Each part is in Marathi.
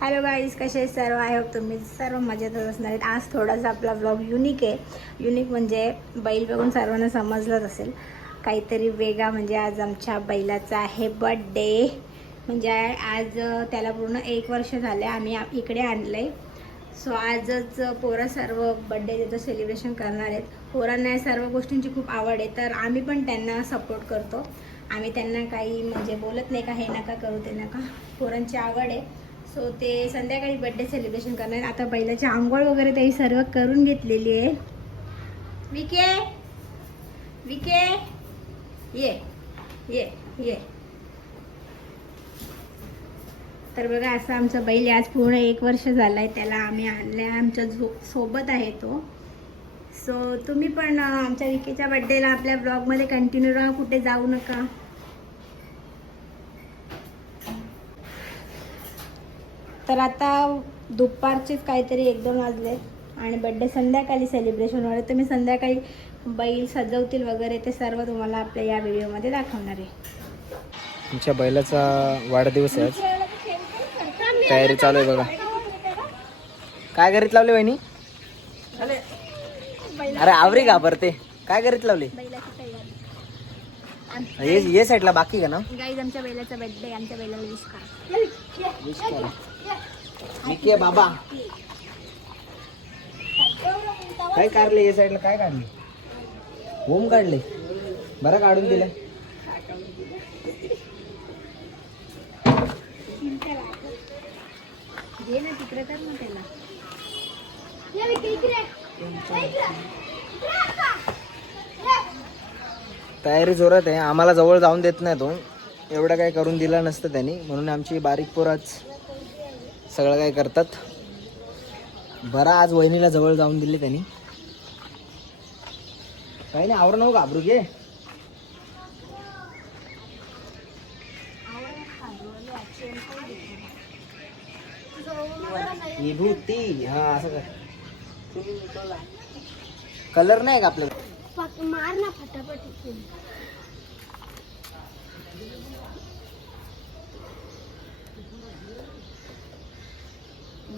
हॅलो गाईज कसे सर्व? आय होप तुम्ही सर्व मजेतच असणार आहेत. आज थोडासा आपला ब्लॉग युनिक आहे. युनिक म्हणजे बैल बघून सर्वांना समजलंच असेल. काहीतरी वेगळा म्हणजे आज आमच्या बैलाचा आहे बड्डे म्हणजे आज त्याला पूर्ण एक वर्ष झाले आम्ही इकडे आणलं आहे सो आजच पोरं सर्व बड्डे त्याचं सेलिब्रेशन करणार आहेत. पोरांना या सर्व गोष्टींची खूप आवड आहे. तर आम्ही पण त्यांना सपोर्ट करतो. आम्ही त्यांना काही म्हणजे बोलत नाही का हे नका करू ते नका. पोरांची आवड आहे. सो ते संध्याकाळी बड्डे सेलिब्रेशन करणार. आता बैलाची आंघोळ वगैरे त्याही सर्व करून घेतलेली आहे. विके विके ये ये ये. तर बघा असं आमचं बैल आज पूर्ण एक वर्ष झालं आहे त्याला आम्ही आणलं आहे आमच्या झो सोबत आहे तो. सो तुम्ही पण आमच्या विकेच्या बड्डेला आपल्या ब्लॉगमध्ये कंटिन्यू राहा. कुठे जाऊ नका. तर आता दुपारचेच काहीतरी एकदम वाजले आणि बड्डे संध्याकाळी सेलिब्रेशन होणार. तुम्ही संध्याकाळी बैल सजवतील वगैरे ते सर्व तुम्हाला आपल्या या व्हिडिओमध्ये दाखवणार आहे. तुमच्या बैलाचा वाढदिवस आहे आज. तयारी चालू आहे बघा. काय करीत लावले वहिनी? अरे आवरी घाबरते काय करीत लावले? बैलाची तयारी ये ये साईडला बाकी का ना? गाईज आमच्या बैलाचा बड्डे आमच्या बैलाला विश करा. विश विके बाबा. काय काढले या साईडला काय काढले? होम काढले. बरं काढून दिलं. तिकडे तयारी जोरात आहे. आम्हाला जवळ जाऊन देत नाही तो हो. एवढं काय करून दिला नसतं त्यांनी. म्हणून आमची बारीक पोराच सगळं काय करतात. बरा आज वहिनीला जवळ जाऊन दिले त्यांनी. काही नाही आवरण हो घाबरू घे. विभूती हा असं कर. कलर नाही का आपल्याला? मार ना फटाफट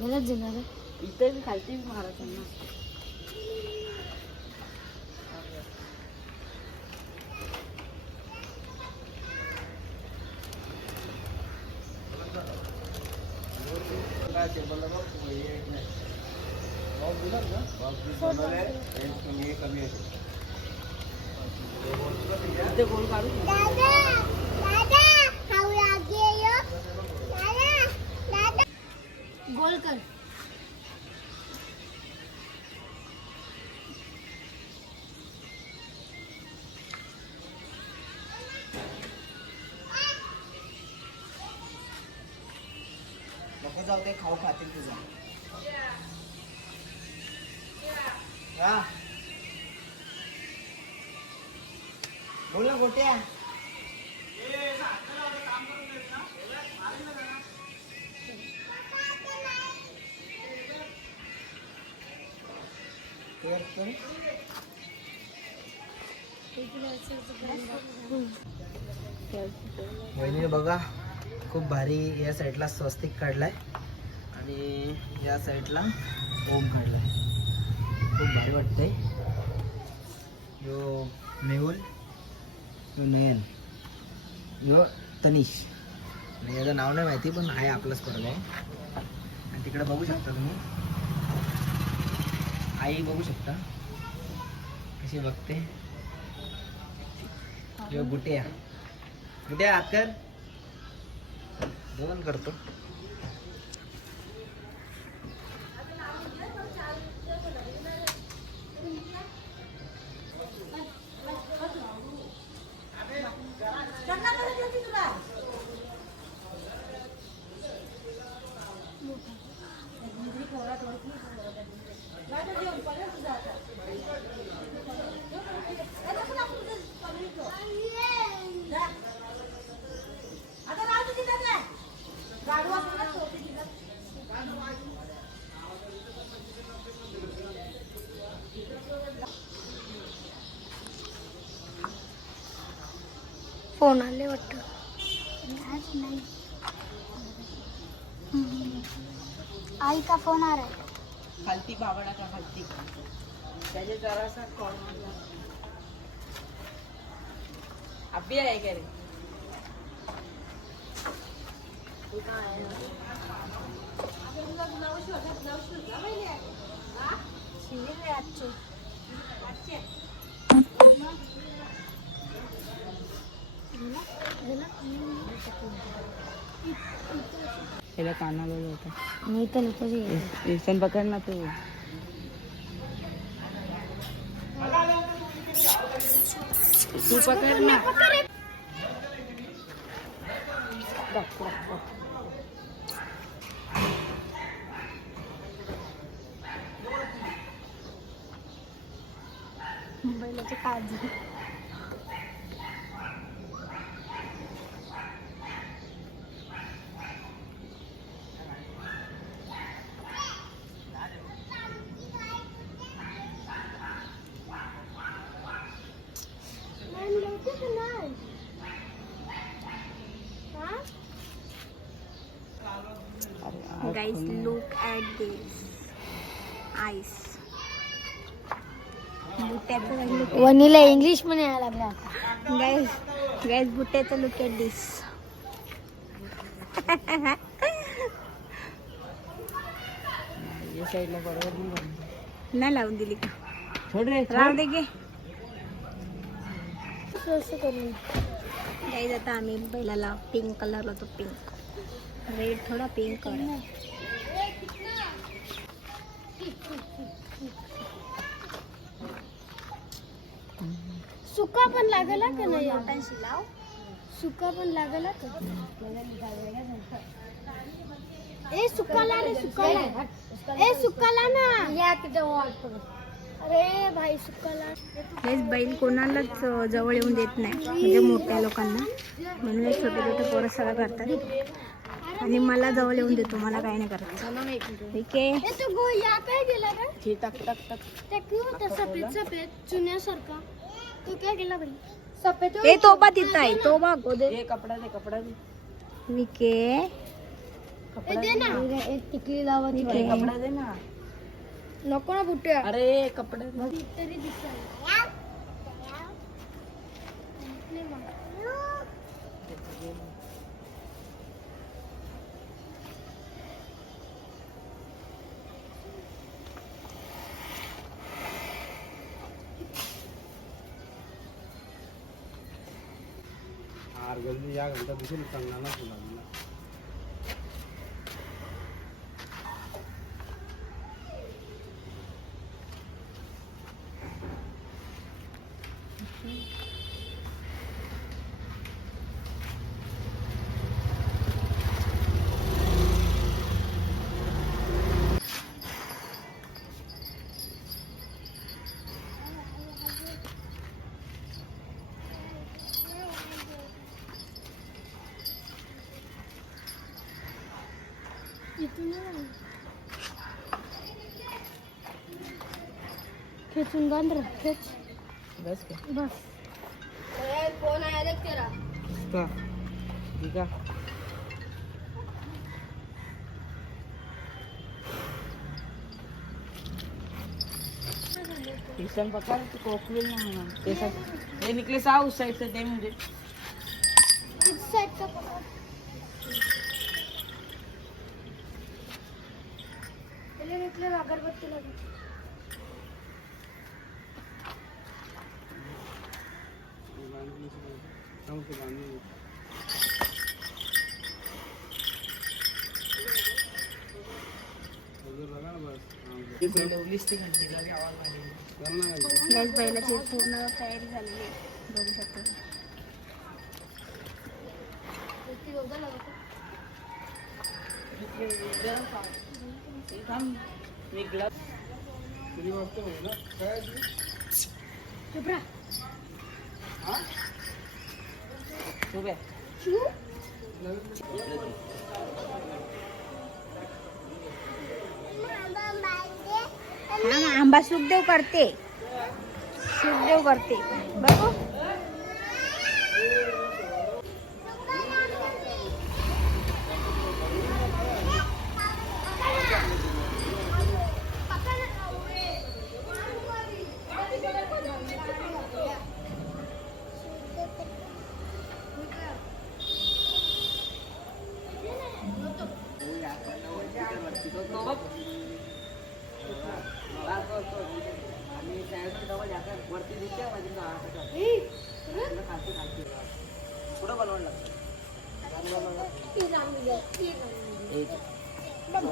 गलत देणार इथे खालती मारा त्यांना जाऊ दे खाऊ खातील तुझा. हा. बोल ना गोट्या. बघा खूप भारी या साईडला स्वस्तिक काढलाय. आणि या साईडला ओम काढला खूप भारी वाटतंय. यो मेहुल यो नयन यो तनिष. आणि याचं नाव नाही माहिती पण आहे आपलाच स्पर्धा आहे आणि तिकडे बघू शकता तुम्ही. आई बघू शकता. कशी बघते. यो बुट्या. बुट्या हात कर. दोन करतो. फ़ोन आले वाटतं. नाही. आई का फ़ोन आ रहा है खालती बावडा का खालती? त्याचे जरासा कॉर्नरला अभि आहे का रे? त्याला कानाला होता. मी तर व्यसन पकड ना तू. तू पकड ना. बैलाची काळजी. Guys, look at this. Ice. Vanilla English पण यायला लागला गाईज गाईज बुट्याचं लुक एट दिस या साईडला बरोबर नाही लावून दिली का सोड रे राहू दे गे असं करून गाईज आता आम्ही बैलाला पिंक कलर लावतो पिंक रेड थोडा पिंक कलर सुका पण लागला का नाही? बोटांशी लाव. सुका पण लागला का? ए सुकाला रे सुकाला. ए सुकाला ना. या तिथं अरे भाई सुकाला. गाईज बैल कोणालाच जवळ येऊन देत नाही. म्हणजे मोठ्या लोकांना. म्हणून छोटे छोटे पोरं सगळं करतात. आणि मला जवळ येऊन देतो मला काही नाही करायचं ठीक आहे. ए तू गो या काय गेला रे हे टाक टाक टाक. ते क्यों होता सफेद सफेद चुन्यासारखा तू काय केला भाई सफेद ए तो बा तिथं आहे तो बा गोदे हे कपडा दे कपडा दे. विके ए दे ना. एक टिकली लावत विके कपडा दे ना. नको ना बुट्या. अरे कपडा दे. तरी Bisa 在长大了是吧 खेच बस का बस फोन आया देख तेरा का ठीक आहे व्यसन पकड तू कोकवेल ना म्हणा ते साईड हे निकले सा उस साईड से दे मुझे इस साइड का पकड़ निकले अगरबत्ती लगी ठेवलीस ती घंटीला बी आवाज मारेल. गाईज बैलाची पूर्ण तयारी झालेली आहे बघू शकतो. मी ग्लास. हा? आंबा सुखदेव करते. सुखदेव करते. बघू.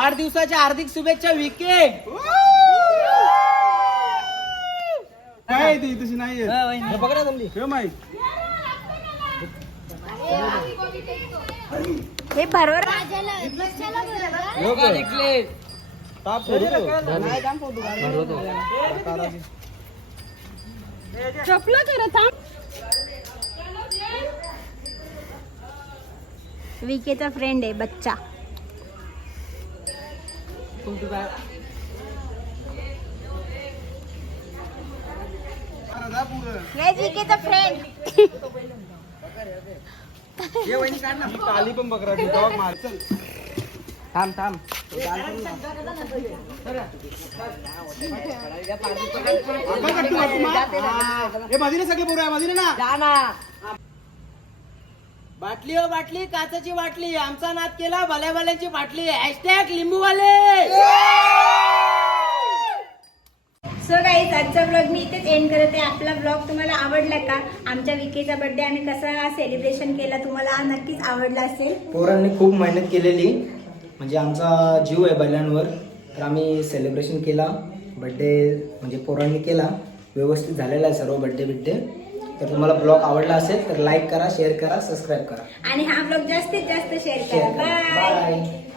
वाढदिवसाच्या हार्दिक शुभेच्छा विके काय ती तशी नाहीये ठेव माहीत हे बरोबर ताप सोडू तो. विकेचा फ्रेंड आहे बच्चा. विकेचा फ्रेंड वहिनी काढ ना. आली पण बकरा तेव्हा मार. चल. थांब थांब. हा. सगळे पोरं आहे बाजूला ना. जा ना. बाटली हो बाटली. काचाची बाटली. आमचा नाद केला भल्या भल्यांची बाटली. हॅशटॅग लिंबूवाले. सो गाईज आजचा ब्लॉग मी इथेच एंड करत. आहे आपला ब्लॉग तुम्हाला आवडला का? आमच्या विकेचा बर्थडे आम्ही कसा सेलिब्रेशन केला तुम्हाला नक्कीच आवडला असेल. पोरांनी खूप मेहनत केलेली. म्हणजे आमचा जीव आहे बैलांवर तर आम्ही सेलिब्रेशन केला. बड्डे म्हणजे पोरांनी केला. व्यवस्थित झालेला आहे सर्व बड्डे बिड्डे तर तुम्हाला ब्लॉग आवडला असेल तर लाईक करा शेअर करा सबस्क्राईब करा. आणि हा ब्लॉग जास्तीत जास्त शेअर करा. बाय.